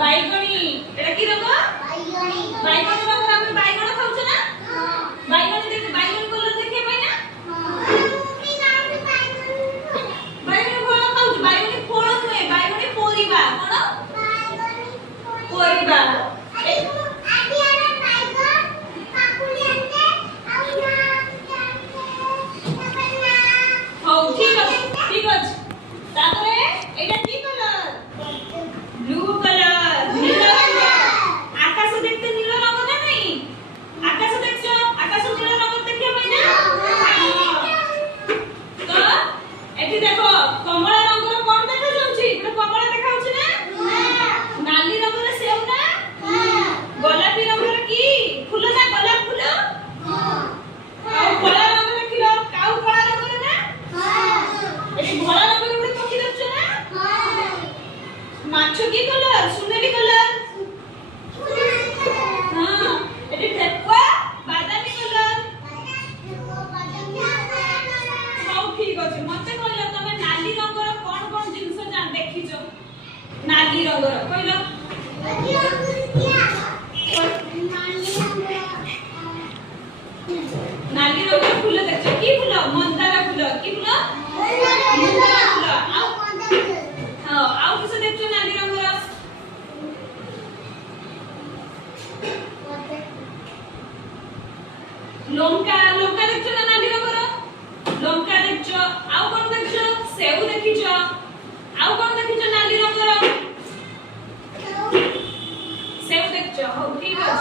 বাইগণী এটা কি রঙ বাইগণী রঙের আমি বাইগণ খাউছ না বাইগণী দেখে বাইগণী কলর দেখে পাই না বাইগণী ফল খাউছ বাইগণী ফল নয় বাইগণী পরিবা কোন পরিবা মাছ কি কালার সুনেলি কালার হ্যাঁ এটি ঠেকুয়া বাদামি কালার সব ঠিক আছে মতে কইল তুমি নালি রঙর কোন কোন জিনিস জান দেখিছ নালি রঙর কইল নালি রঙর ফুল দেখছ কি ফুল মন্দারা ফুল কি ফুল মন্দারা ফুল আউ কিছু দেখছ নালি রঙর লঙ্কা লঙ্কা দেখছ না নালি রঙর লঙ্কা দেখছ আউ কোন দেখছ সেউ দেখিছ আউ কোন দেখিছ নালি রঙর সেউ দেখছ হও ঠিক আছে